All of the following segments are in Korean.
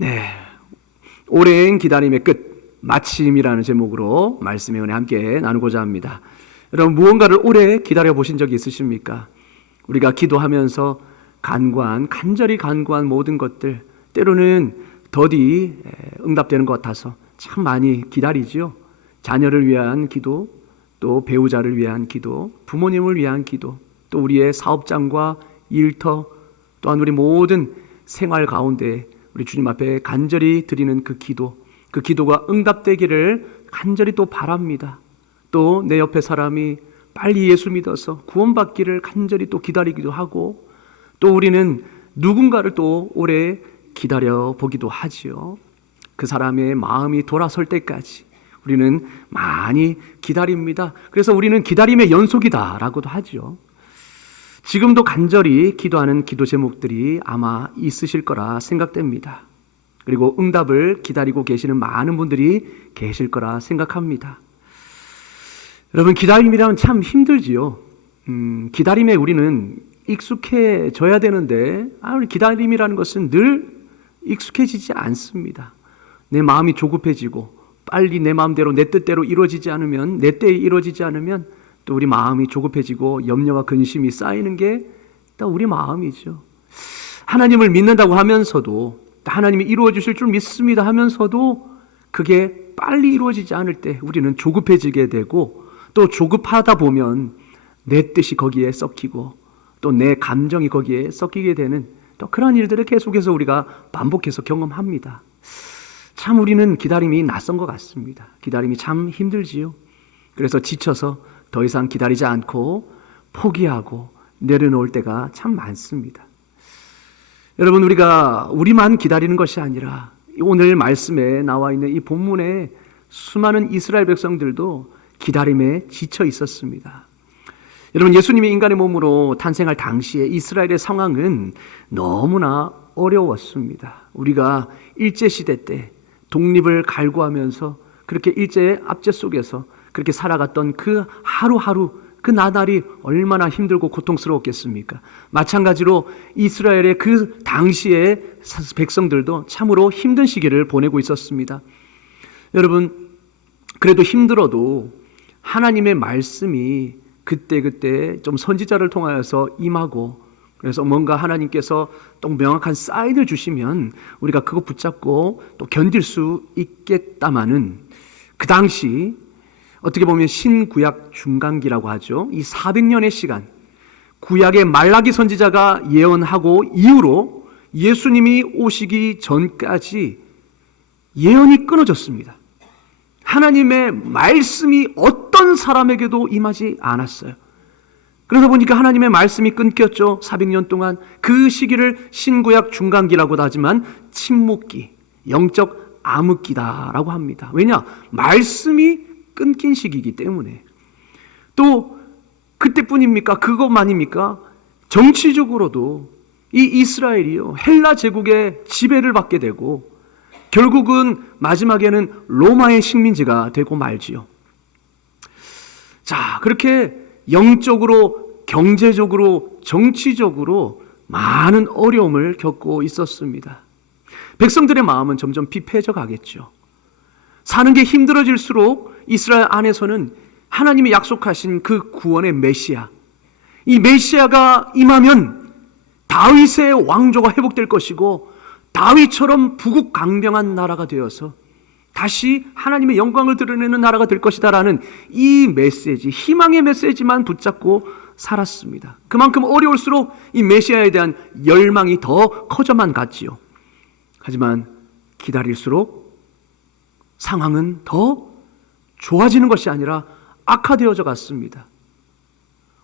네, 오랜 기다림의 끝, 마침이라는 제목으로 말씀의 은혜 함께 나누고자 합니다. 여러분, 무언가를 오래 기다려 보신 적이 있으십니까? 우리가 기도하면서 간절히 간구한 모든 것들, 때로는 더디 응답되는 것 같아서 참 많이 기다리지요. 자녀를 위한 기도, 또 배우자를 위한 기도, 부모님을 위한 기도, 또 우리의 사업장과 일터, 또한 우리 모든 생활 가운데 우리 주님 앞에 간절히 드리는 그 기도가 응답되기를 간절히 또 바랍니다. 또 내 옆에 사람이 빨리 예수 믿어서 구원받기를 간절히 또 기다리기도 하고, 또 우리는 누군가를 또 오래 기다려 보기도 하지요. 그 사람의 마음이 돌아설 때까지 우리는 많이 기다립니다. 그래서 우리는 기다림의 연속이다라고도 하죠. 지금도 간절히 기도하는 기도 제목들이 아마 있으실 거라 생각됩니다. 그리고 응답을 기다리고 계시는 많은 분들이 계실 거라 생각합니다. 여러분, 기다림이라면 참 힘들지요. 기다림에 우리는 익숙해져야 되는데 기다림이라는 것은 늘 익숙해지지 않습니다. 내 마음이 조급해지고 빨리 내 마음대로 내 뜻대로 이루어지지 않으면, 내 때에 이루어지지 않으면 또 우리 마음이 조급해지고 염려와 근심이 쌓이는 게 또 우리 마음이죠. 하나님을 믿는다고 하면서도, 하나님이 이루어 주실 줄 믿습니다 하면서도 그게 빨리 이루어지지 않을 때 우리는 조급해지게 되고, 또 조급하다 보면 내 뜻이 거기에 섞이고 또 내 감정이 거기에 섞이게 되는 또 그런 일들을 계속해서 우리가 반복해서 경험합니다. 참 우리는 기다림이 낯선 것 같습니다. 기다림이 참 힘들지요. 그래서 지쳐서 더 이상 기다리지 않고 포기하고 내려놓을 때가 참 많습니다. 여러분, 우리만 기다리는 것이 아니라 오늘 말씀에 나와 있는 이 본문에 수많은 이스라엘 백성들도 기다림에 지쳐 있었습니다. 여러분, 예수님이 인간의 몸으로 탄생할 당시에 이스라엘의 상황은 너무나 어려웠습니다. 우리가 일제시대 때 독립을 갈구하면서 그렇게 일제의 압제 속에서 그렇게 살아갔던 그 하루하루, 그 나날이 얼마나 힘들고 고통스러웠겠습니까? 마찬가지로 이스라엘의 그 당시의 백성들도 참으로 힘든 시기를 보내고 있었습니다. 여러분, 그래도 힘들어도 하나님의 말씀이 그때 좀 선지자를 통하여서 임하고, 그래서 뭔가 하나님께서 또 명확한 사인을 주시면 우리가 그거 붙잡고 또 견딜 수 있겠다마는, 그 당시 어떻게 보면 신구약 중간기라고 하죠. 이 400년의 시간, 구약의 말라기 선지자가 예언하고 이후로 예수님이 오시기 전까지 예언이 끊어졌습니다. 하나님의 말씀이 어떤 사람에게도 임하지 않았어요. 그러다 보니까 하나님의 말씀이 끊겼죠. 400년 동안. 그 시기를 신구약 중간기라고도 하지만 침묵기, 영적 암흑기다라고 합니다. 왜냐? 말씀이 끊긴 시기이기 때문에. 또 그때뿐입니까? 그것만입니까? 정치적으로도 이 이스라엘이요, 헬라 제국의 지배를 받게 되고 결국은 마지막에는 로마의 식민지가 되고 말지요. 자, 그렇게 영적으로, 경제적으로, 정치적으로 많은 어려움을 겪고 있었습니다. 백성들의 마음은 점점 피폐해져 가겠죠. 사는 게 힘들어질수록 이스라엘 안에서는 하나님이 약속하신 그 구원의 메시아, 이 메시아가 임하면 다윗의 왕조가 회복될 것이고 다윗처럼 부국강병한 나라가 되어서 다시 하나님의 영광을 드러내는 나라가 될 것이다라는 이 메시지, 희망의 메시지만 붙잡고 살았습니다. 그만큼 어려울수록 이 메시아에 대한 열망이 더 커져만 갔지요. 하지만 기다릴수록 상황은 더 좋아지는 것이 아니라 악화되어져 갔습니다.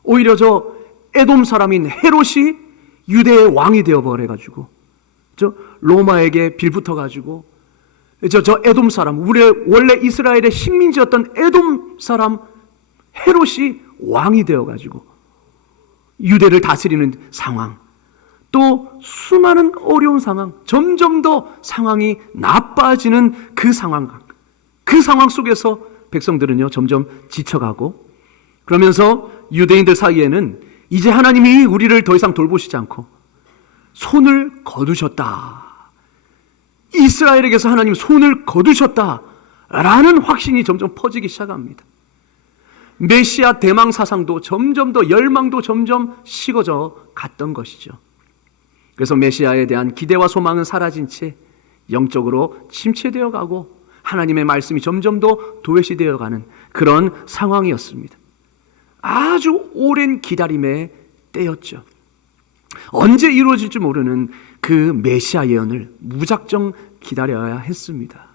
오히려 저 에돔 사람인 헤롯이 유대의 왕이 되어버려가지고, 로마에게 빌붙어가지고 저 에돔 사람, 원래 이스라엘의 식민지였던 에돔 사람 헤롯이 왕이 되어가지고 유대를 다스리는 상황, 또 수많은 어려운 상황, 점점 더 상황이 나빠지는 그 상황 속에서 백성들은요 점점 지쳐가고, 그러면서 유대인들 사이에는 이제 하나님이 우리를 더 이상 돌보시지 않고 손을 거두셨다, 이 이스라엘에게서 하나님 손을 거두셨다라는 확신이 점점 퍼지기 시작합니다. 메시아 대망 사상도 점점 더 열망도 점점 식어져 갔던 것이죠. 그래서 메시아에 대한 기대와 소망은 사라진 채 영적으로 침체되어 가고 하나님의 말씀이 점점 더 도외시되어 가는 그런 상황이었습니다. 아주 오랜 기다림의 때였죠. 언제 이루어질지 모르는 그 메시아 예언을 무작정 기다려야 했습니다.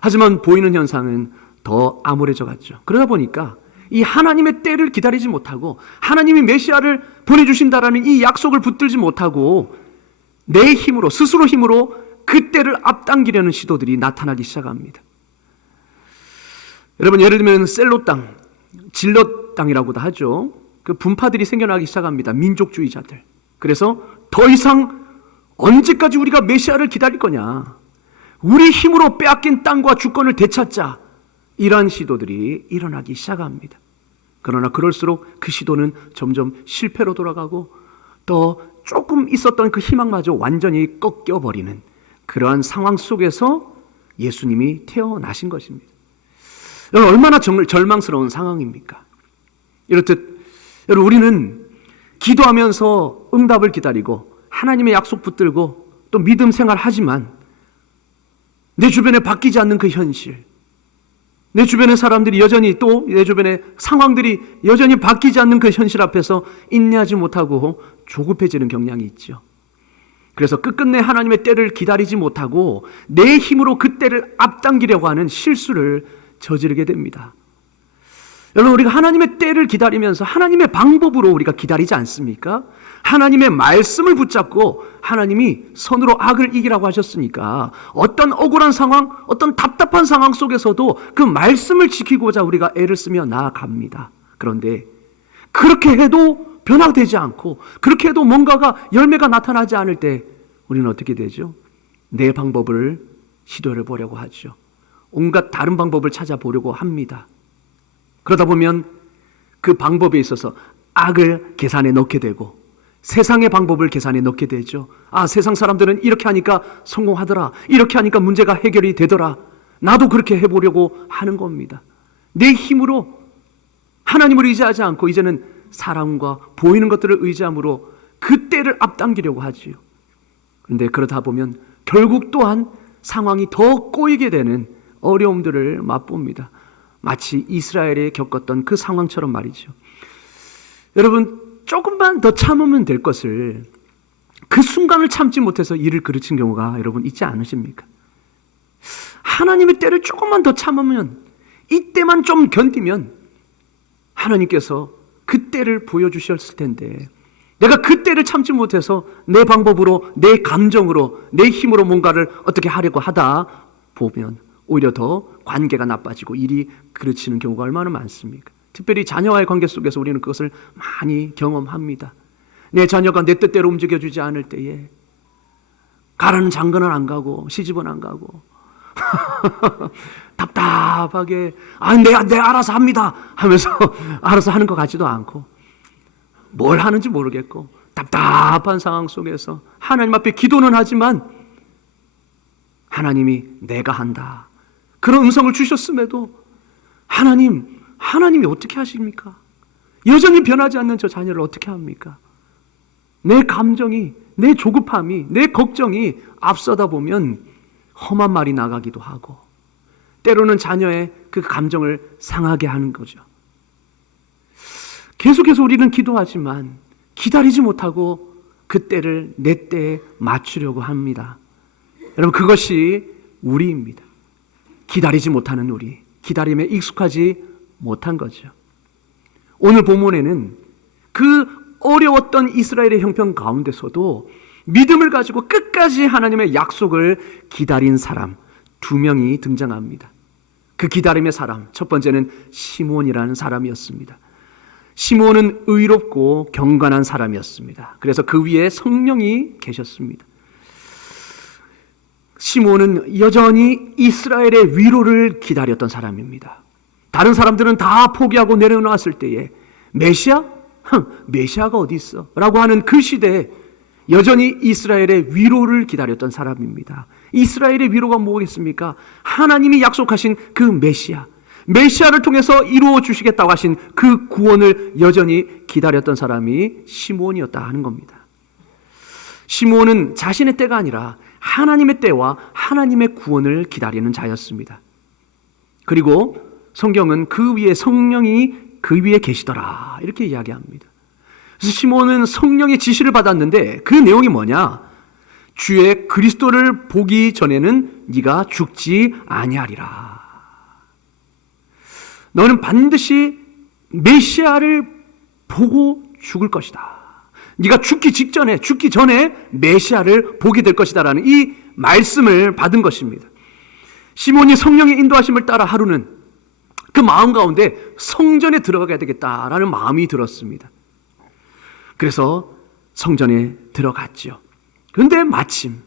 하지만 보이는 현상은 더 암울해져 갔죠. 그러다 보니까 이 하나님의 때를 기다리지 못하고 하나님이 메시아를 보내주신다라는 이 약속을 붙들지 못하고 내 힘으로, 스스로 힘으로 그 때를 앞당기려는 시도들이 나타나기 시작합니다. 여러분, 예를 들면 셀로 땅, 질럿 땅이라고도 하죠. 그 분파들이 생겨나기 시작합니다. 민족주의자들. 그래서 더 이상 언제까지 우리가 메시아를 기다릴 거냐, 우리 힘으로 빼앗긴 땅과 주권을 되찾자, 이러한 시도들이 일어나기 시작합니다. 그러나 그럴수록 그 시도는 점점 실패로 돌아가고 또 조금 있었던 그 희망마저 완전히 꺾여버리는 그러한 상황 속에서 예수님이 태어나신 것입니다. 여러분, 얼마나 절망스러운 상황입니까? 이렇듯 여러분, 우리는 기도하면서 응답을 기다리고 하나님의 약속 붙들고 또 믿음 생활하지만 내 주변에 바뀌지 않는 그 현실, 내 주변의 사람들이 여전히, 또 내 주변의 상황들이 여전히 바뀌지 않는 그 현실 앞에서 인내하지 못하고 조급해지는 경향이 있죠. 그래서 끝끝내 하나님의 때를 기다리지 못하고 내 힘으로 그 때를 앞당기려고 하는 실수를 저지르게 됩니다. 여러분, 우리가 하나님의 때를 기다리면서 하나님의 방법으로 우리가 기다리지 않습니까? 하나님의 말씀을 붙잡고 하나님이 선으로 악을 이기라고 하셨으니까 어떤 억울한 상황, 어떤 답답한 상황 속에서도 그 말씀을 지키고자 우리가 애를 쓰며 나아갑니다. 그런데 그렇게 해도 변화되지 않고 그렇게 해도 뭔가가 열매가 나타나지 않을 때 우리는 어떻게 되죠? 내 방법을 시도해 보려고 하죠. 온갖 다른 방법을 찾아보려고 합니다. 그러다 보면 그 방법에 있어서 악을 계산에 넣게 되고 세상의 방법을 계산에 넣게 되죠. 아, 세상 사람들은 이렇게 하니까 성공하더라, 이렇게 하니까 문제가 해결이 되더라, 나도 그렇게 해보려고 하는 겁니다. 내 힘으로 하나님을 의지하지 않고 이제는 사람과 보이는 것들을 의지함으로 그 때를 앞당기려고 하지요. 그런데 그러다 보면 결국 또한 상황이 더 꼬이게 되는 어려움들을 맛봅니다. 마치 이스라엘이 겪었던 그 상황처럼 말이죠. 여러분, 조금만 더 참으면 될 것을 그 순간을 참지 못해서 일을 그르친 경우가 여러분 있지 않으십니까? 하나님의 때를 조금만 더 참으면, 이때만 좀 견디면 하나님께서 그 때를 보여주셨을 텐데 내가 그 때를 참지 못해서 내 방법으로, 내 감정으로, 내 힘으로 뭔가를 어떻게 하려고 하다 보면 오히려 더 관계가 나빠지고 일이 그르치는 경우가 얼마나 많습니까? 특별히 자녀와의 관계 속에서 우리는 그것을 많이 경험합니다. 내 자녀가 내 뜻대로 움직여주지 않을 때에 가라는 장가는 안 가고 시집은 안 가고 답답하게 내 알아서 합니다 하면서 알아서 하는 것 같지도 않고 뭘 하는지 모르겠고 답답한 상황 속에서 하나님 앞에 기도는 하지만 하나님이 내가 한다, 그런 음성을 주셨음에도 하나님이 어떻게 하십니까? 여전히 변하지 않는 저 자녀를 어떻게 합니까? 내 감정이, 내 조급함이, 내 걱정이 앞서다 보면 험한 말이 나가기도 하고 때로는 자녀의 그 감정을 상하게 하는 거죠. 계속해서 우리는 기도하지만 기다리지 못하고 그 때를 내 때에 맞추려고 합니다. 여러분, 그것이 우리입니다. 기다리지 못하는 우리, 기다림에 익숙하지 못한 거죠. 오늘 본문에는 그 어려웠던 이스라엘의 형편 가운데서도 믿음을 가지고 끝까지 하나님의 약속을 기다린 사람 2명이 등장합니다. 그 기다림의 사람, 첫 번째는 시므온이라는 사람이었습니다. 시므온은 의롭고 경건한 사람이었습니다. 그래서 그 위에 성령이 계셨습니다. 시므온은 여전히 이스라엘의 위로를 기다렸던 사람입니다. 다른 사람들은 다 포기하고 내려놓았을 때에 메시아가 어디 있어? 라고 하는 그 시대에 여전히 이스라엘의 위로를 기다렸던 사람입니다. 이스라엘의 위로가 뭐겠습니까? 하나님이 약속하신 그 메시아를 통해서 이루어 주시겠다고 하신 그 구원을 여전히 기다렸던 사람이 시므온이었다 하는 겁니다. 시므온은 자신의 때가 아니라 하나님의 때와 하나님의 구원을 기다리는 자였습니다. 그리고 성경은 그 위에 성령이 그 위에 계시더라 이렇게 이야기합니다. 그래서 시므온은 성령의 지시를 받았는데 그 내용이 뭐냐? 주의 그리스도를 보기 전에는 네가 죽지 아니하리라. 너는 반드시 메시아를 보고 죽을 것이다. 네가 죽기 전에 메시아를 보게 될 것이다라는 이 말씀을 받은 것입니다. 시몬이 성령의 인도하심을 따라 하루는 그 마음 가운데 성전에 들어가야 되겠다라는 마음이 들었습니다. 그래서 성전에 들어갔죠. 그런데 마침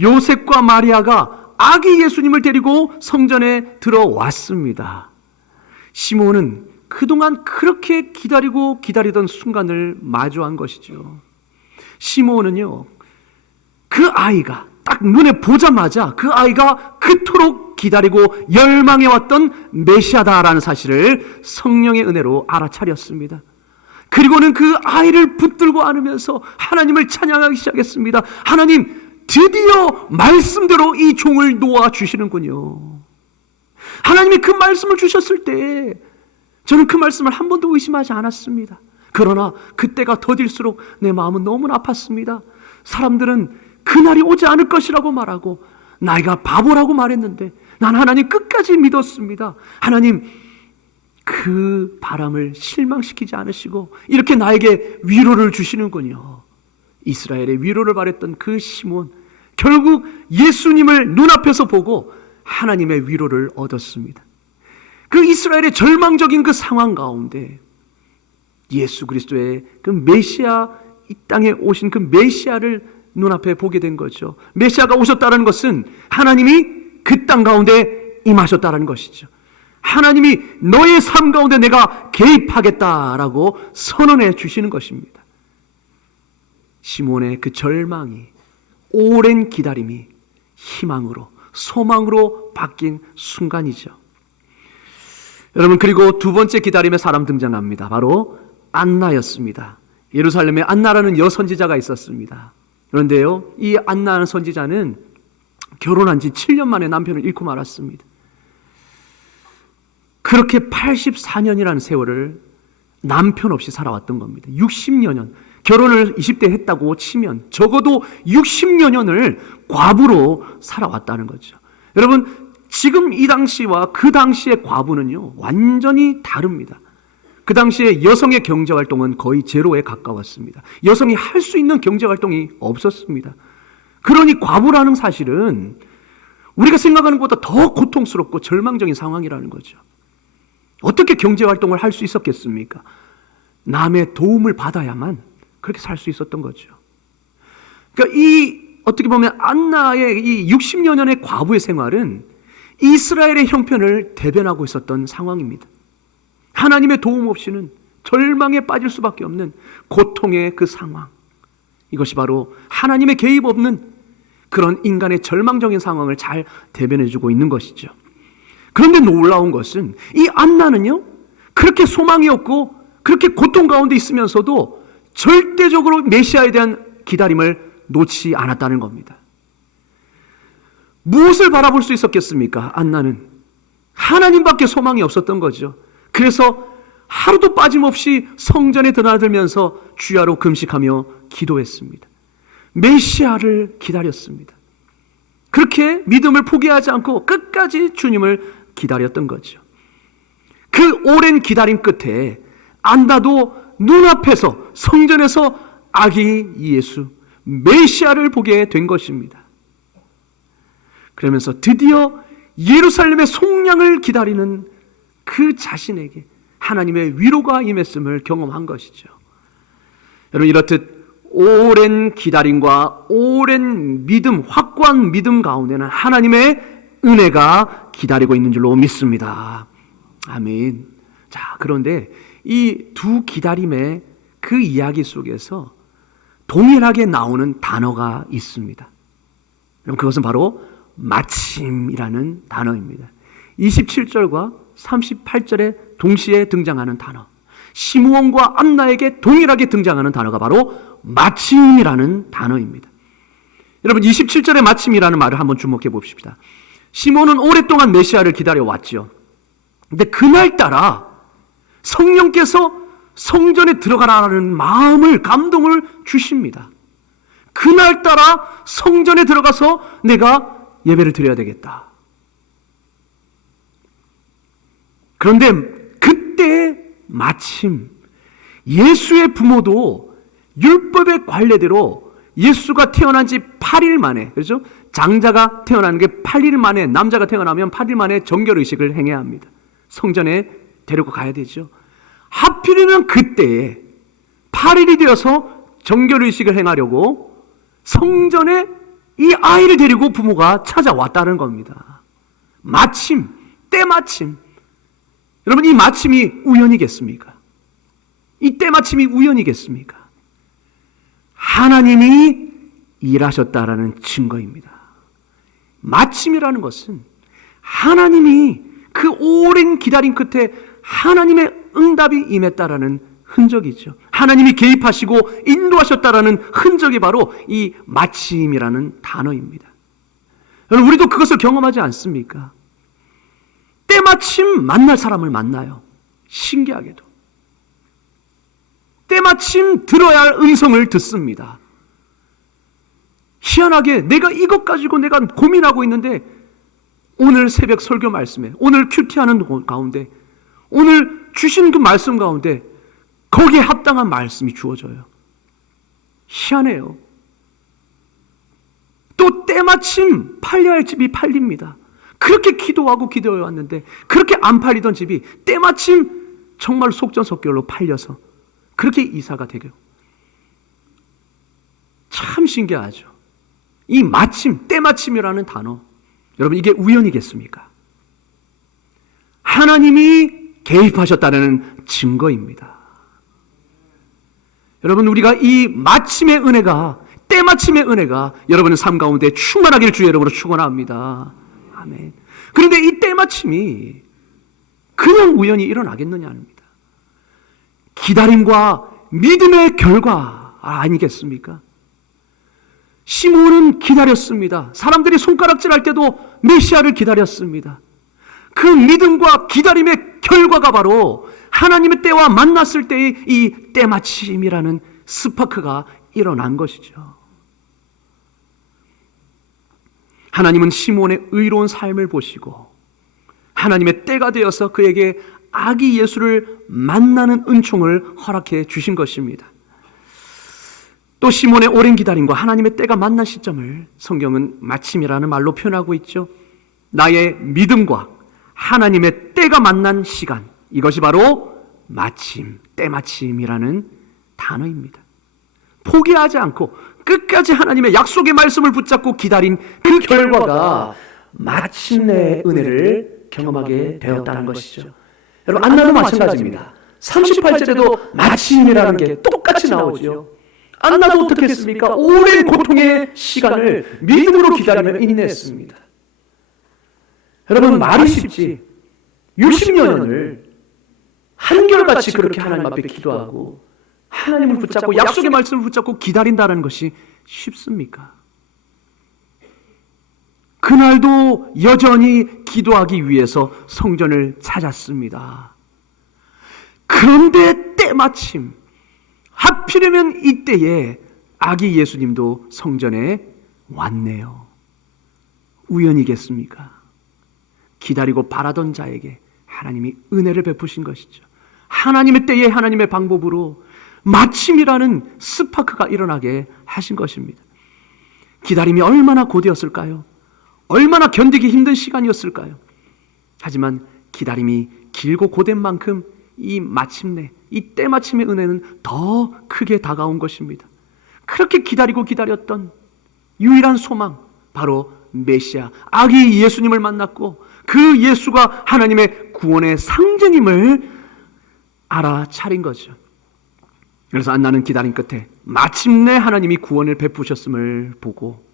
요셉과 마리아가 아기 예수님을 데리고 성전에 들어왔습니다. 시몬은 그동안 그렇게 기다리던 순간을 마주한 것이죠. 시몬은요, 그 아이가 딱 눈에 보자마자 그 아이가 그토록 기다리고 열망해왔던 메시아다라는 사실을 성령의 은혜로 알아차렸습니다. 그리고는 그 아이를 붙들고 안으면서 하나님을 찬양하기 시작했습니다. 하나님, 드디어 말씀대로 이 종을 놓아주시는군요. 하나님이 그 말씀을 주셨을 때 저는 그 말씀을 한 번도 의심하지 않았습니다. 그러나 그때가 더딜수록 내 마음은 너무나 아팠습니다. 사람들은 그날이 오지 않을 것이라고 말하고 나이가 바보라고 말했는데 난 하나님 끝까지 믿었습니다. 하나님, 그 바람을 실망시키지 않으시고 이렇게 나에게 위로를 주시는군요. 이스라엘의 위로를 바랬던 그 시몬, 결국 예수님을 눈앞에서 보고 하나님의 위로를 얻었습니다. 그 이스라엘의 절망적인 그 상황 가운데 예수 그리스도의 그 메시아, 이 땅에 오신 그 메시아를 눈앞에 보게 된 거죠. 메시아가 오셨다는 것은 하나님이 그 땅 가운데 임하셨다는 것이죠. 하나님이 너의 삶 가운데 내가 개입하겠다라고 선언해 주시는 것입니다. 시몬의 그 절망이, 오랜 기다림이 희망으로, 소망으로 바뀐 순간이죠. 여러분, 그리고 두 번째 기다림의 사람 등장합니다. 바로 안나였습니다. 예루살렘에 안나라는 여선지자가 있었습니다. 그런데요, 이 안나라는 선지자는 결혼한 지 7년 만에 남편을 잃고 말았습니다. 그렇게 84년이라는 세월을 남편 없이 살아왔던 겁니다. 60여 년. 결혼을 20대 했다고 치면 적어도 60여 년을 과부로 살아왔다는 거죠. 여러분, 지금 이 당시와 그 당시의 과부는요, 완전히 다릅니다. 그 당시에 여성의 경제활동은 거의 제로에 가까웠습니다. 여성이 할 수 있는 경제활동이 없었습니다. 그러니 과부라는 사실은 우리가 생각하는 것보다 더 고통스럽고 절망적인 상황이라는 거죠. 어떻게 경제활동을 할 수 있었겠습니까? 남의 도움을 받아야만 그렇게 살 수 있었던 거죠. 그러니까 어떻게 보면 안나의 이 60여 년의 과부의 생활은 이스라엘의 형편을 대변하고 있었던 상황입니다. 하나님의 도움 없이는 절망에 빠질 수밖에 없는 고통의 그 상황. 이것이 바로 하나님의 개입 없는 그런 인간의 절망적인 상황을 잘 대변해주고 있는 것이죠. 그런데 놀라운 것은 이 안나는요, 그렇게 소망이 없고 그렇게 고통 가운데 있으면서도 절대적으로 메시아에 대한 기다림을 놓지 않았다는 겁니다. 무엇을 바라볼 수 있었겠습니까? 안나는 하나님밖에 소망이 없었던 거죠. 그래서 하루도 빠짐없이 성전에 드나들면서 주야로 금식하며 기도했습니다. 메시아를 기다렸습니다. 그렇게 믿음을 포기하지 않고 끝까지 주님을 기다렸던 거죠. 그 오랜 기다림 끝에 안나도 눈앞에서 성전에서 아기 예수 메시아를 보게 된 것입니다. 그러면서 드디어 예루살렘의 속량을 기다리는 그 자신에게 하나님의 위로가 임했음을 경험한 것이죠. 여러분, 이렇듯 오랜 기다림과 오랜 믿음, 확고한 믿음 가운데는 하나님의 은혜가 기다리고 있는 줄로 믿습니다. 아멘. 자, 그런데 이 두 기다림의 그 이야기 속에서 동일하게 나오는 단어가 있습니다. 그럼 그것은 바로 마침이라는 단어입니다. 27절과 38절에 동시에 등장하는 단어, 시므온과 안나에게 동일하게 등장하는 단어가 바로 마침이라는 단어입니다. 여러분, 27절의 마침이라는 말을 한번 주목해 봅시다. 시므온은 오랫동안 메시아를 기다려왔죠. 근데 그날따라 성령께서 성전에 들어가라는 마음을, 감동을 주십니다. 그날따라 성전에 들어가서 내가 예배를 드려야 되겠다. 그런데 그때 마침 예수의 부모도 율법의 관례대로 예수가 태어난 지 8일 만에, 그렇죠? 장자가 태어나는 게 8일 만에, 남자가 태어나면 8일 만에 정결의식을 행해야 합니다. 성전에 데리고 가야 되죠. 하필이면 그때에 8일이 되어서 정결의식을 행하려고 성전에 이 아이를 데리고 부모가 찾아왔다는 겁니다. 마침, 때마침. 여러분, 이 마침이 우연이겠습니까? 이 때마침이 우연이겠습니까? 하나님이 일하셨다라는 증거입니다. 마침이라는 것은 하나님이 그 오랜 기다림 끝에 하나님의 응답이 임했다라는 흔적이죠. 하나님이 개입하시고 인도하셨다라는 흔적이 바로 이 마침이라는 단어입니다. 여러분, 우리도 그것을 경험하지 않습니까? 때마침 만날 사람을 만나요. 신기하게도. 때마침 들어야 할 음성을 듣습니다. 희한하게 내가 이것 가지고 내가 고민하고 있는데 오늘 새벽 설교 말씀에, 오늘 큐티하는 가운데, 오늘 주신 그 말씀 가운데 거기에 합당한 말씀이 주어져요. 희한해요. 또 때마침 팔려야 할 집이 팔립니다. 그렇게 기도하고 기도해 왔는데 그렇게 안 팔리던 집이 때마침 정말 속전속결로 팔려서 그렇게 이사가 되고, 참 신기하죠. 이 마침, 때마침이라는 단어, 여러분, 이게 우연이겠습니까? 하나님이 개입하셨다는 증거입니다. 여러분, 우리가 이 마침의 은혜가, 때마침의 은혜가 여러분의 삶 가운데 충만하기를 주의 이름으로 축원합니다. 아멘. 그런데 이 때마침이 그냥 우연히 일어나겠느냐 합니다. 기다림과 믿음의 결과 아니겠습니까? 시므온은 기다렸습니다. 사람들이 손가락질할 때도 메시아를 기다렸습니다. 그 믿음과 기다림의 결과가 바로 하나님의 때와 만났을 때의 이 때마침이라는 스파크가 일어난 것이죠. 하나님은 시므온의 의로운 삶을 보시고 하나님의 때가 되어서 그에게 아기 예수를 만나는 은총을 허락해 주신 것입니다. 또 시몬의 오랜 기다림과 하나님의 때가 만난 시점을 성경은 마침이라는 말로 표현하고 있죠. 나의 믿음과 하나님의 때가 만난 시간, 이것이 바로 마침, 때마침이라는 단어입니다. 포기하지 않고 끝까지 하나님의 약속의 말씀을 붙잡고 기다린 그 결과가 마침내 은혜를 경험하게 되었다는 것이죠. 여러분, 안나도 마찬가지입니다. 38절에도 마침이라는 게 똑같이 나오죠. 안나도 어떻게 했습니까? 오랜 고통의 시간을 믿음으로 기다리며 인내했습니다. 여러분, 말이 쉽지 60년을 한결같이 그렇게 하나님 앞에 기도하고 하나님을 붙잡고 약속의 말씀을 붙잡고 기다린다는 것이 쉽습니까? 그날도 여전히 기도하기 위해서 성전을 찾았습니다. 그런데 때마침 하필이면 이때에 아기 예수님도 성전에 왔네요. 우연이겠습니까? 기다리고 바라던 자에게 하나님이 은혜를 베푸신 것이죠. 하나님의 때에 하나님의 방법으로 마침이라는 스파크가 일어나게 하신 것입니다. 기다림이 얼마나 고되었을까요? 얼마나 견디기 힘든 시간이었을까요? 하지만 기다림이 길고 고된 만큼 이 마침내, 이 때마침의 은혜는 더 크게 다가온 것입니다. 그렇게 기다리고 기다렸던 유일한 소망, 바로 메시아, 아기 예수님을 만났고 그 예수가 하나님의 구원의 상징임을 알아차린 거죠. 그래서 안나는 기다림 끝에 마침내 하나님이 구원을 베푸셨음을 보고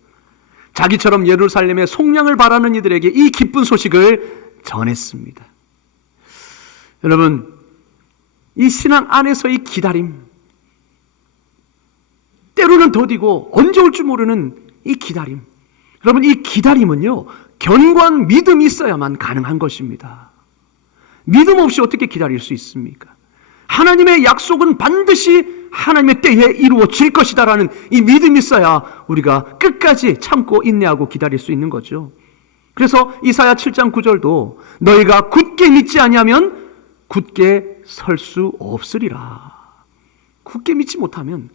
자기처럼 예루살렘의 속량을 바라는 이들에게 이 기쁜 소식을 전했습니다. 여러분, 이 신앙 안에서의 기다림, 때로는 더디고 언제 올 줄 모르는 이 기다림, 여러분, 이 기다림은요 견고한 믿음이 있어야만 가능한 것입니다. 믿음 없이 어떻게 기다릴 수 있습니까? 하나님의 약속은 반드시 하나님의 때에 이루어질 것이다라는 이 믿음이 있어야 우리가 끝까지 참고 인내하고 기다릴 수 있는 거죠. 그래서 이사야 7장 9절도 너희가 굳게 믿지 아니하면 굳게 설 수 없으리라. 굳게 믿지 못하면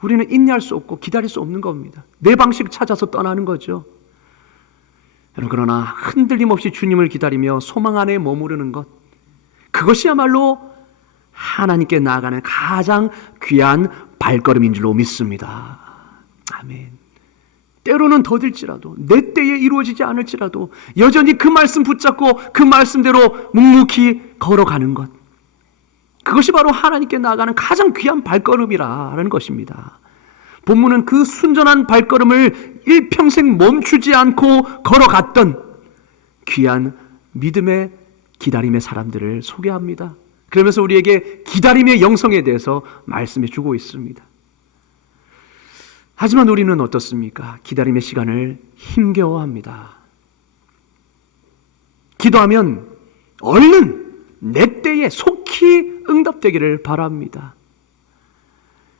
우리는 인내할 수 없고 기다릴 수 없는 겁니다. 내 방식 찾아서 떠나는 거죠. 그러나 흔들림 없이 주님을 기다리며 소망 안에 머무르는 것, 그것이야말로 하나님께 나아가는 가장 귀한 발걸음인 줄로 믿습니다. 아멘. 때로는 더딜지라도, 내 때에 이루어지지 않을지라도 여전히 그 말씀 붙잡고 그 말씀대로 묵묵히 걸어가는 것, 그것이 바로 하나님께 나아가는 가장 귀한 발걸음이라는 것입니다. 본문은 그 순전한 발걸음을 일평생 멈추지 않고 걸어갔던 귀한 믿음의 기다림의 사람들을 소개합니다. 그러면서 우리에게 기다림의 영성에 대해서 말씀해 주고 있습니다. 하지만 우리는 어떻습니까? 기다림의 시간을 힘겨워합니다. 기도하면 얼른 내 때에 속히 응답되기를 바랍니다.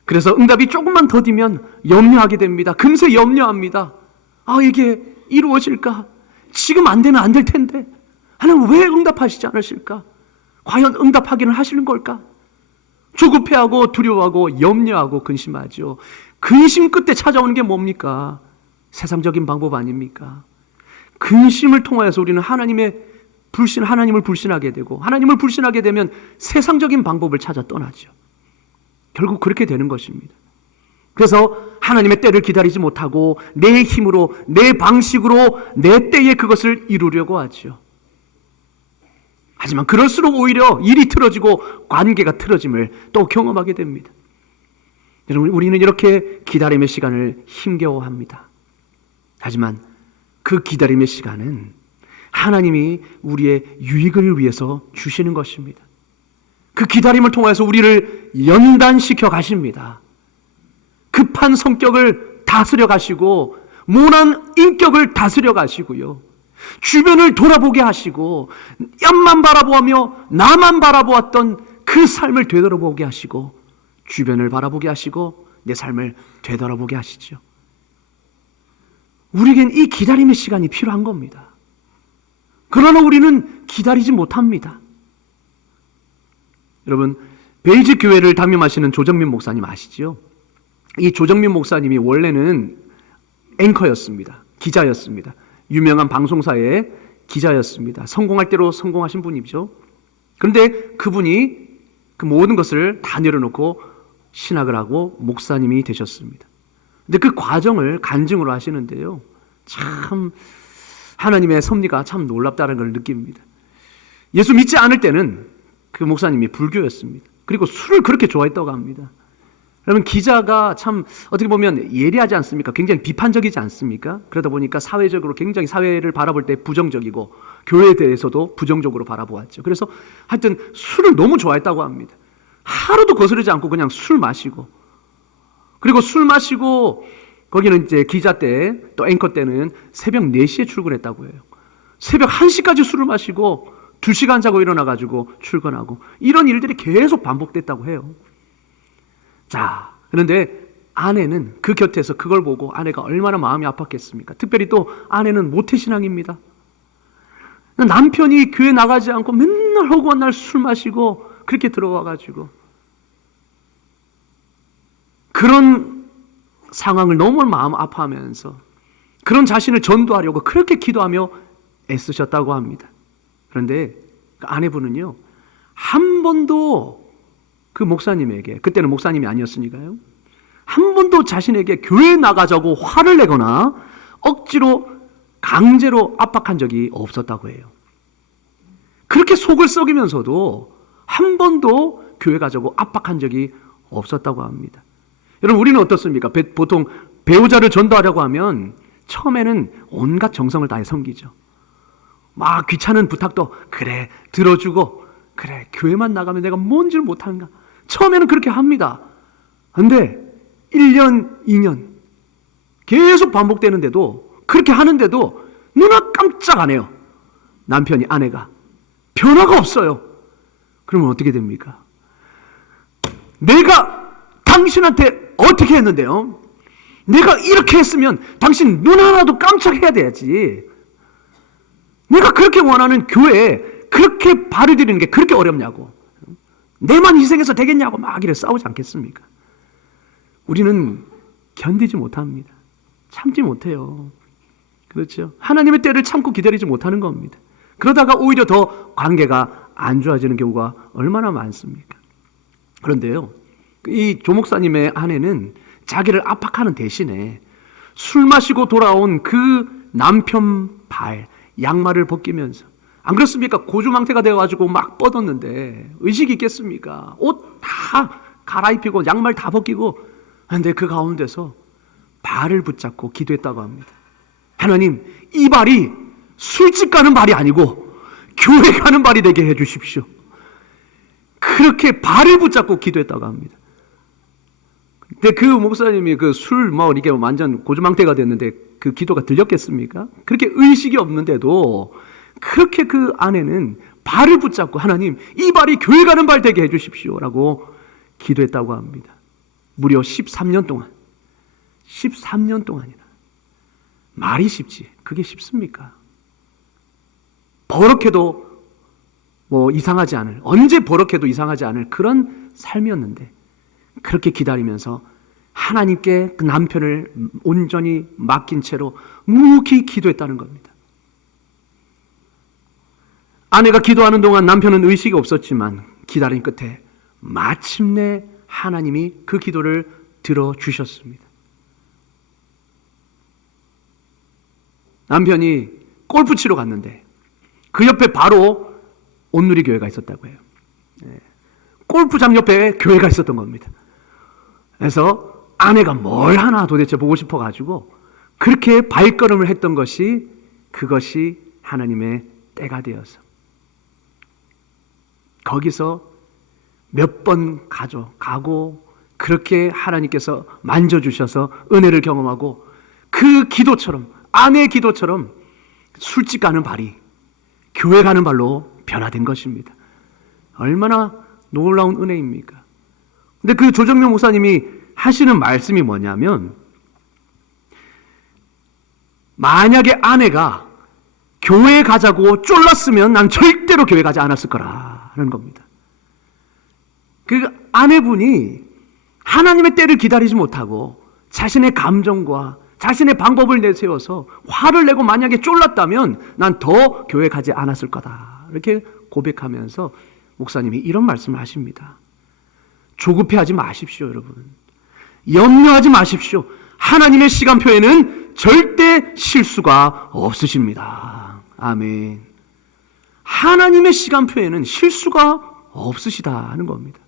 그래서 응답이 조금만 더디면 염려하게 됩니다. 금세 염려합니다. 이게 이루어질까? 지금 안 되면 안 될 텐데 하나님 왜 응답하시지 않으실까? 과연 응답하기는 하시는 걸까? 조급해하고 두려워하고 염려하고 근심하죠. 근심 끝에 찾아오는 게 뭡니까? 세상적인 방법 아닙니까? 근심을 통하여서 우리는 하나님을 불신하게 되고, 하나님을 불신하게 되면 세상적인 방법을 찾아 떠나죠. 결국 그렇게 되는 것입니다. 그래서 하나님의 때를 기다리지 못하고 내 힘으로, 내 방식으로 내 때에 그것을 이루려고 하죠. 하지만 그럴수록 오히려 일이 틀어지고 관계가 틀어짐을 또 경험하게 됩니다. 여러분, 우리는 이렇게 기다림의 시간을 힘겨워합니다. 하지만 그 기다림의 시간은 하나님이 우리의 유익을 위해서 주시는 것입니다. 그 기다림을 통해서 우리를 연단시켜 가십니다. 급한 성격을 다스려 가시고 모난 인격을 다스려 가시고요, 주변을 돌아보게 하시고 옆만 바라보며 나만 바라보았던 그 삶을 되돌아보게 하시고 주변을 바라보게 하시고 내 삶을 되돌아보게 하시죠. 우리에겐 이 기다림의 시간이 필요한 겁니다. 그러나 우리는 기다리지 못합니다. 여러분, 베이지 교회를 담임하시는 조정민 목사님 아시죠? 이 조정민 목사님이 원래는 앵커였습니다. 기자였습니다. 유명한 방송사의 기자였습니다. 성공할 대로 성공하신 분이죠. 그런데 그분이 그 모든 것을 다 내려놓고 신학을 하고 목사님이 되셨습니다. 근데 그 과정을 간증으로 하시는데요, 참 하나님의 섭리가 참 놀랍다는 걸 느낍니다. 예수 믿지 않을 때는 그 목사님이 불교였습니다. 그리고 술을 그렇게 좋아했다고 합니다. 여러분, 기자가 참 어떻게 보면 예리하지 않습니까? 굉장히 비판적이지 않습니까? 그러다 보니까 사회적으로 굉장히 사회를 바라볼 때 부정적이고 교회에 대해서도 부정적으로 바라보았죠. 그래서 하여튼 술을 너무 좋아했다고 합니다. 하루도 거스르지 않고 그냥 술 마시고, 그리고 술 마시고 거기는 이제 기자 때 또 앵커 때는 새벽 4시에 출근했다고 해요. 새벽 1시까지 술을 마시고 2시간 자고 일어나가지고 출근하고, 이런 일들이 계속 반복됐다고 해요. 자, 그런데 아내는 그 곁에서 그걸 보고 아내가 얼마나 마음이 아팠겠습니까? 특별히 또 아내는 모태신앙입니다. 남편이 교회 나가지 않고 맨날 허구한 날 술 마시고 그렇게 들어와가지고 그런 상황을 너무 마음 아파하면서 그런 자신을 전도하려고 그렇게 기도하며 애쓰셨다고 합니다. 그런데 그 아내분은요, 한 번도 그 목사님에게, 그때는 목사님이 아니었으니까요, 한 번도 자신에게 교회 나가자고 화를 내거나 억지로 강제로 압박한 적이 없었다고 해요. 그렇게 속을 썩이면서도 한 번도 교회 가자고 압박한 적이 없었다고 합니다. 여러분, 우리는 어떻습니까? 보통 배우자를 전도하려고 하면 처음에는 온갖 정성을 다해 섬기죠. 막 귀찮은 부탁도 그래 들어주고, 그래 교회만 나가면 내가 뭔 줄 못하는가, 처음에는 그렇게 합니다. 근데 1년 2년 계속 반복되는데도, 그렇게 하는데도 눈을 깜짝 안 해요. 남편이, 아내가 변화가 없어요. 그러면 어떻게 됩니까? 내가 당신한테 어떻게 했는데요? 내가 이렇게 했으면 당신 눈 하나도 깜짝해야 돼야지. 내가 그렇게 원하는 교회에 그렇게 발을 들이는 게 그렇게 어렵냐고, 내만 희생해서 되겠냐고 막 이래 싸우지 않겠습니까? 우리는 견디지 못합니다. 참지 못해요. 그렇죠? 하나님의 때를 참고 기다리지 못하는 겁니다. 그러다가 오히려 더 관계가 안 좋아지는 경우가 얼마나 많습니까? 그런데요, 이 조 목사님의 아내는 자기를 압박하는 대신에 술 마시고 돌아온 그 남편 양말을 벗기면서, 안 그렇습니까? 고주망태가 되어가지고 막 뻗었는데 의식이 있겠습니까? 옷 다 갈아입히고 양말 다 벗기고, 그런데 그 가운데서 발을 붙잡고 기도했다고 합니다. 하나님, 이 발이 술집 가는 발이 아니고 교회 가는 발이 되게 해주십시오. 그렇게 발을 붙잡고 기도했다고 합니다. 근데 그 목사님이 그 술 이게 완전 고주망태가 됐는데 그 기도가 들렸겠습니까? 그렇게 의식이 없는데도 그렇게 그 아내는 발을 붙잡고, 하나님, 이 발이 교회 가는 발 되게 해주십시오 라고 기도했다고 합니다. 무려 13년 동안이나. 말이 쉽지 그게 쉽습니까? 버럭해도 이상하지 않을, 언제 버럭해도 이상하지 않을 그런 삶이었는데, 그렇게 기다리면서 하나님께 그 남편을 온전히 맡긴 채로 묵묵히 기도했다는 겁니다. 아내가 기도하는 동안 남편은 의식이 없었지만 기다림 끝에 마침내 하나님이 그 기도를 들어주셨습니다. 남편이 골프 치러 갔는데 그 옆에 바로 온누리 교회가 있었다고 해요. 골프장 옆에 교회가 있었던 겁니다. 그래서 아내가 뭘 하나 도대체 보고 싶어가지고 그렇게 발걸음을 했던 것이, 그것이 하나님의 때가 되어서 거기서 몇 번 가고 그렇게 하나님께서 만져주셔서 은혜를 경험하고, 그 기도처럼, 아내의 기도처럼 술집 가는 발이 교회 가는 발로 변화된 것입니다. 얼마나 놀라운 은혜입니까? 근데 그 조정명 목사님이 하시는 말씀이 뭐냐면, 만약에 아내가 교회 가자고 쫄랐으면 난 절대로 교회 가지 않았을 거라는 겁니다. 그 아내분이 하나님의 때를 기다리지 못하고 자신의 감정과 자신의 방법을 내세워서 화를 내고 만약에 쫄랐다면 난 더 교회 가지 않았을 거다, 이렇게 고백하면서 목사님이 이런 말씀을 하십니다. 조급해하지 마십시오, 여러분. 염려하지 마십시오. 하나님의 시간표에는 절대 실수가 없으십니다. 아멘. 하나님의 시간표에는 실수가 없으시다는 겁니다.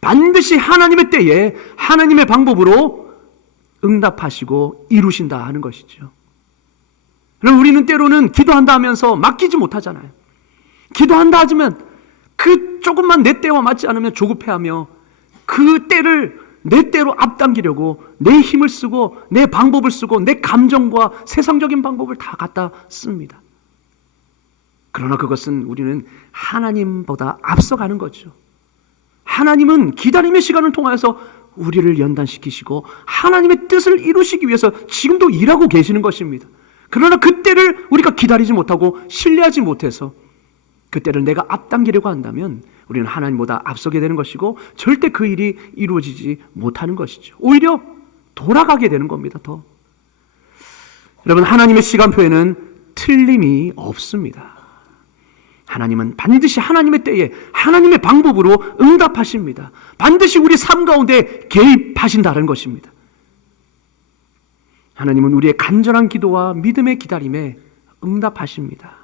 반드시 하나님의 때에 하나님의 방법으로 응답하시고 이루신다 하는 것이죠. 그럼 우리는 때로는 기도한다 하면서 맡기지 못하잖아요. 기도한다 하지만 그 조금만 내 때와 맞지 않으면 조급해하며 그 때를 내 때로 앞당기려고 내 힘을 쓰고 내 방법을 쓰고 내 감정과 세상적인 방법을 다 갖다 씁니다. 그러나 그것은 우리는 하나님보다 앞서가는 거죠. 하나님은 기다림의 시간을 통하여서 우리를 연단시키시고 하나님의 뜻을 이루시기 위해서 지금도 일하고 계시는 것입니다. 그러나 그 때를 우리가 기다리지 못하고 신뢰하지 못해서 그 때를 내가 앞당기려고 한다면 우리는 하나님보다 앞서게 되는 것이고 절대 그 일이 이루어지지 못하는 것이죠. 오히려 돌아가게 되는 겁니다. 더. 여러분, 하나님의 시간표에는 틀림이 없습니다. 하나님은 반드시 하나님의 때에 하나님의 방법으로 응답하십니다. 반드시 우리 삶 가운데 개입하신다는 것입니다. 하나님은 우리의 간절한 기도와 믿음의 기다림에 응답하십니다.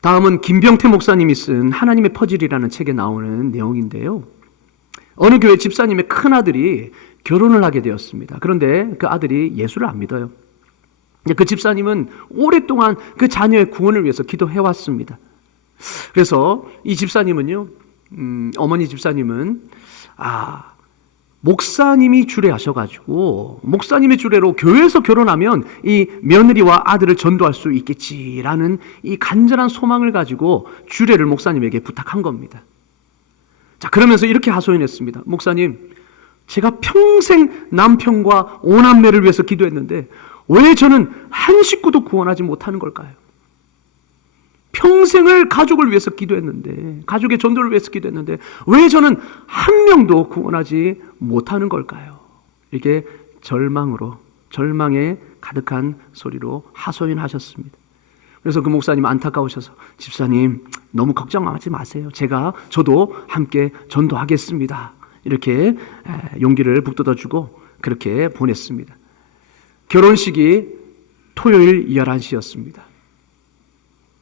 다음은 김병태 목사님이 쓴 하나님의 퍼즐이라는 책에 나오는 내용인데요. 어느 교회 집사님의 큰 아들이 결혼을 하게 되었습니다. 그런데 그 아들이 예수를 안 믿어요. 그 집사님은 오랫동안 그 자녀의 구원을 위해서 기도해 왔습니다. 그래서 이 집사님은요, 어머니 집사님은 목사님이 주례하셔가지고 목사님의 주례로 교회에서 결혼하면 이 며느리와 아들을 전도할 수 있겠지라는 이 간절한 소망을 가지고 주례를 목사님에게 부탁한 겁니다. 자, 그러면서 이렇게 하소연했습니다. 목사님, 제가 평생 남편과 오남매를 위해서 기도했는데 왜 저는 한 식구도 구원하지 못하는 걸까요? 평생을 가족을 위해서 기도했는데, 가족의 전도를 위해서 기도했는데 왜 저는 한 명도 구원하지 못하는 걸까요? 이렇게 절망에 가득한 소리로 하소연하셨습니다. 그래서 그 목사님 안타까우셔서, 집사님 너무 걱정하지 마세요. 저도 함께 전도하겠습니다. 이렇게 용기를 북돋아주고 그렇게 보냈습니다. 결혼식이 토요일 11시였습니다.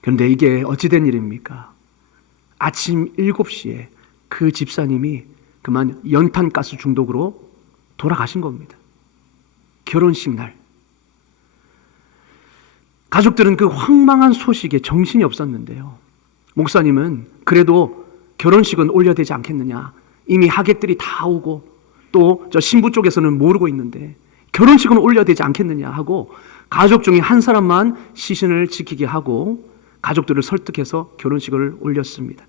그런데 이게 어찌된 일입니까? 아침 7시에 그 집사님이 그만 연탄가스 중독으로 돌아가신 겁니다. 결혼식 날. 가족들은 그 황망한 소식에 정신이 없었는데요. 목사님은 그래도 결혼식은 올려야 되지 않겠느냐. 이미 하객들이 다 오고 또 저 신부 쪽에서는 모르고 있는데 결혼식은 올려야 되지 않겠느냐 하고 가족 중에 한 사람만 시신을 지키게 하고 가족들을 설득해서 결혼식을 올렸습니다.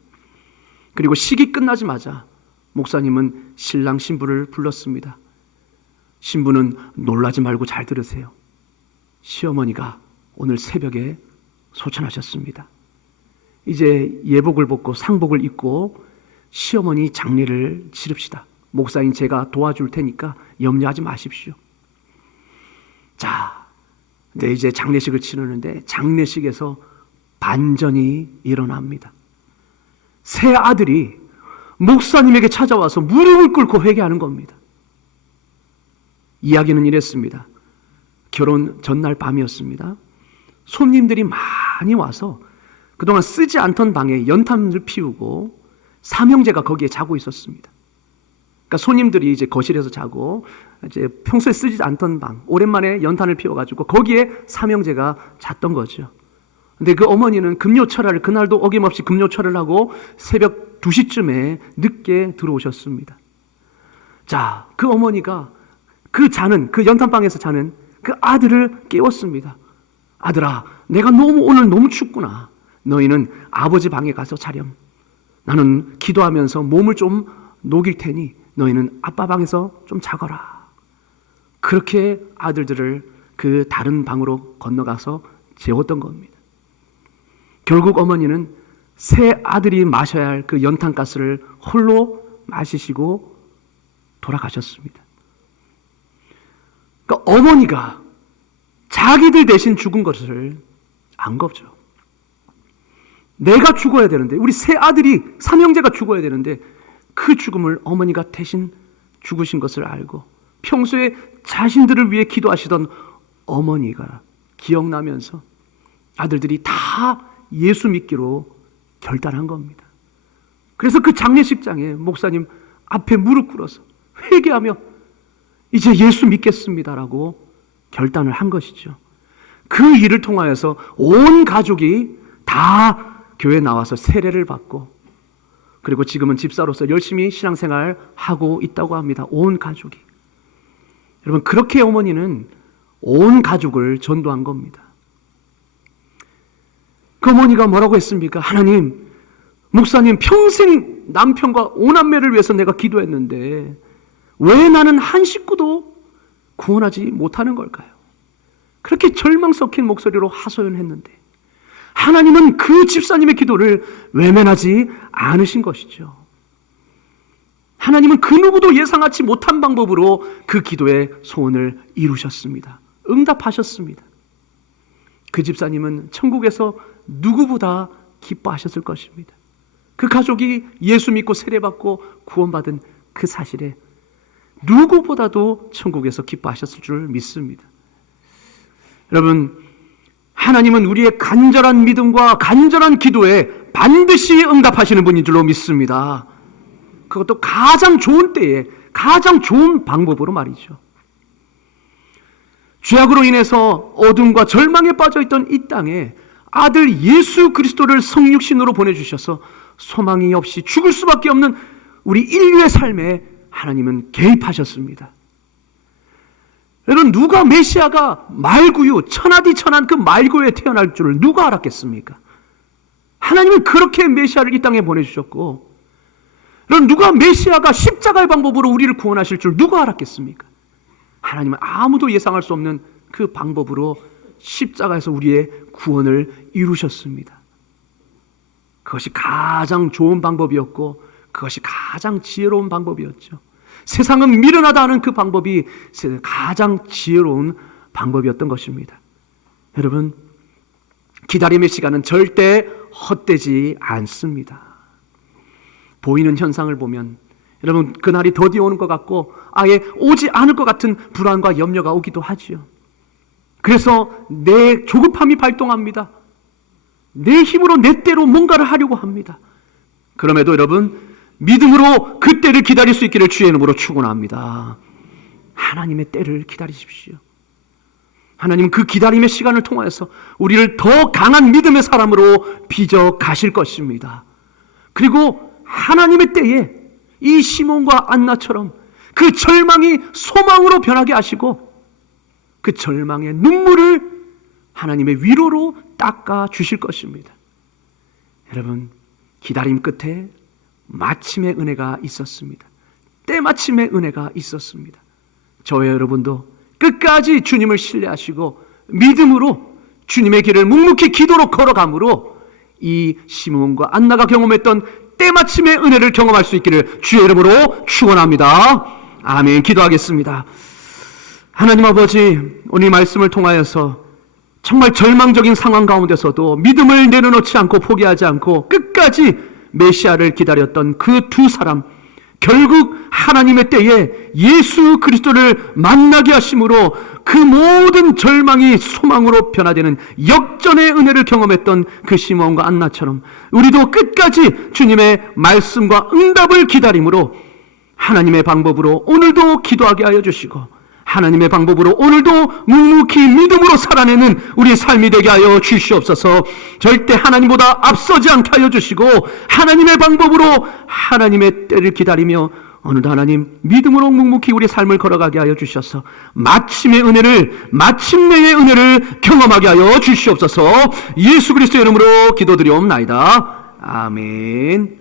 그리고 식이 끝나자마자 목사님은 신랑 신부를 불렀습니다. 신부는 놀라지 말고 잘 들으세요. 시어머니가 오늘 새벽에 소천하셨습니다. 이제 예복을 벗고 상복을 입고 시어머니 장례를 치릅시다. 목사인 제가 도와줄 테니까 염려하지 마십시오. 자, 근데 이제 장례식을 치르는데 장례식에서 반전이 일어납니다. 새 아들이 목사님에게 찾아와서 무릎을 꿇고 회개하는 겁니다. 이야기는 이랬습니다. 결혼 전날 밤이었습니다. 손님들이 많이 와서 그동안 쓰지 않던 방에 연탄을 피우고 삼형제가 거기에 자고 있었습니다. 그러니까 손님들이 이제 거실에서 자고 이제 평소에 쓰지 않던 방, 오랜만에 연탄을 피워가지고 거기에 삼형제가 잤던 거죠. 근데 그 어머니는 금요철화를 그날도 어김없이 금요철을 하고 새벽 2시쯤에 늦게 들어오셨습니다. 자, 그 어머니가 그 연탄방에서 자는 그 아들을 깨웠습니다. 아들아, 내가 오늘 너무 춥구나. 너희는 아버지 방에 가서 자렴. 나는 기도하면서 몸을 좀 녹일 테니 너희는 아빠 방에서 좀 자거라. 그렇게 아들들을 그 다른 방으로 건너가서 재웠던 겁니다. 결국 어머니는 새 아들이 마셔야 할 그 연탄가스를 홀로 마시시고 돌아가셨습니다. 그러니까 어머니가 자기들 대신 죽은 것을 안 거죠. 내가 죽어야 되는데, 우리 새 아들이 삼형제가 죽어야 되는데 그 죽음을 어머니가 대신 죽으신 것을 알고 평소에 자신들을 위해 기도하시던 어머니가 기억나면서 아들들이 다 예수 믿기로 결단한 겁니다. 그래서 그 장례식장에 목사님 앞에 무릎 꿇어서 회개하며 이제 예수 믿겠습니다라고 결단을 한 것이죠. 그 일을 통하여서 온 가족이 다 교회에 나와서 세례를 받고, 그리고 지금은 집사로서 열심히 신앙생활 하고 있다고 합니다. 온 가족이. 여러분, 그렇게 어머니는 온 가족을 전도한 겁니다. 그 어머니가 뭐라고 했습니까? 하나님, 목사님 평생 남편과 오남매를 위해서 내가 기도했는데 왜 나는 한 식구도 구원하지 못하는 걸까요? 그렇게 절망 섞인 목소리로 하소연했는데 하나님은 그 집사님의 기도를 외면하지 않으신 것이죠. 하나님은 그 누구도 예상하지 못한 방법으로 그 기도의 소원을 이루셨습니다. 응답하셨습니다. 그 집사님은 천국에서 누구보다 기뻐하셨을 것입니다. 그 가족이 예수 믿고 세례받고 구원받은 그 사실에 누구보다도 천국에서 기뻐하셨을 줄 믿습니다. 여러분, 하나님은 우리의 간절한 믿음과 간절한 기도에 반드시 응답하시는 분인 줄로 믿습니다. 그것도 가장 좋은 때에 가장 좋은 방법으로 말이죠. 죄악으로 인해서 어둠과 절망에 빠져있던 이 땅에 아들 예수 그리스도를 성육신으로 보내주셔서 소망이 없이 죽을 수밖에 없는 우리 인류의 삶에 하나님은 개입하셨습니다. 여러분, 누가 메시아가 말구유 천하디천한 그 말구유에 태어날 줄을 누가 알았겠습니까? 하나님은 그렇게 메시아를 이 땅에 보내주셨고, 여러분, 누가 메시아가 십자가의 방법으로 우리를 구원하실 줄 누가 알았겠습니까? 하나님은 아무도 예상할 수 없는 그 방법으로 십자가에서 우리의 구원을 이루셨습니다. 그것이 가장 좋은 방법이었고 그것이 가장 지혜로운 방법이었죠. 세상은 미련하다 하는 그 방법이 가장 지혜로운 방법이었던 것입니다. 여러분, 기다림의 시간은 절대 헛되지 않습니다. 보이는 현상을 보면 여러분, 그날이 더디 오는 것 같고 아예 오지 않을 것 같은 불안과 염려가 오기도 하지요. 그래서 내 조급함이 발동합니다. 내 힘으로 내 때로 뭔가를 하려고 합니다. 그럼에도 여러분, 믿음으로 그 때를 기다릴 수 있기를 주의 이름으로 축원합니다. 하나님의 때를 기다리십시오. 하나님은 그 기다림의 시간을 통하여서 우리를 더 강한 믿음의 사람으로 빚어 가실 것입니다. 그리고 하나님의 때에 이 시몬과 안나처럼 그 절망이 소망으로 변하게 하시고 그 절망의 눈물을 하나님의 위로로 닦아 주실 것입니다. 여러분, 기다림 끝에 마침의 은혜가 있었습니다. 때마침의 은혜가 있었습니다. 저와 여러분도 끝까지 주님을 신뢰하시고 믿음으로 주님의 길을 묵묵히 기도로 걸어감으로 이 시몬과 안나가 경험했던 때마침의 은혜를 경험할 수 있기를 주의 이름으로 축원합니다. 아멘. 기도하겠습니다. 하나님 아버지, 오늘 말씀을 통하여서 정말 절망적인 상황 가운데서도 믿음을 내려놓지 않고 포기하지 않고 끝까지 메시아를 기다렸던 그 두 사람, 결국 하나님의 때에 예수 그리스도를 만나게 하심으로 그 모든 절망이 소망으로 변화되는 역전의 은혜를 경험했던 그 시몬과 안나처럼 우리도 끝까지 주님의 말씀과 응답을 기다림으로 하나님의 방법으로 오늘도 기도하게 하여 주시고 하나님의 방법으로 오늘도 묵묵히 믿음으로 살아내는 우리 삶이 되게 하여 주시옵소서. 절대 하나님보다 앞서지 않게 하여 주시고 하나님의 방법으로 하나님의 때를 기다리며 오늘도 하나님 믿음으로 묵묵히 우리 삶을 걸어가게 하여 주셔서 마침내의 은혜를 경험하게 하여 주시옵소서. 예수 그리스도의 이름으로 기도드리옵나이다. 아멘.